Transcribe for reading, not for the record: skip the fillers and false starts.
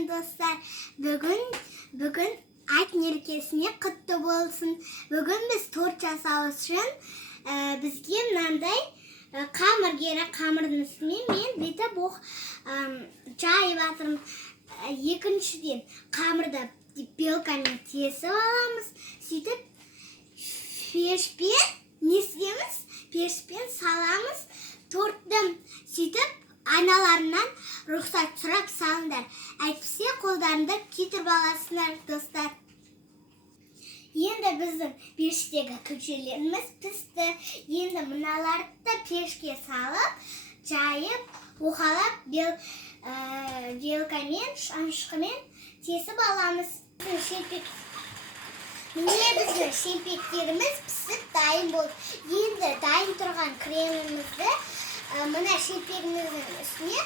екен достар. Бүгін айт мерекесіне құтты болсын. Бүгін біз торт жасау үшін бізге мынандай қамыр керек. Қамырдың үстіне мен бүйтіп жайып жатырмын. Екіншіден қамырды белкамен тесіп аламыз. Сөйтіп пешпен саламыз. Тортты сөйтіп айналарынан рұқсат сұрап салыңдар. Әйтпесе қолдарында кетіріп аласыңдар достар. Енді біздің пештегі күлшелеріміз пісті. Енді мыналарды пешке салып, жайып, уқалап, белкамен, шанышқымен тесіп аламыз. Міне біздің шелпектеріміз пісіп дайын болды. Енді дайын тұрған кремімізді мына шелпегіміздің үстіне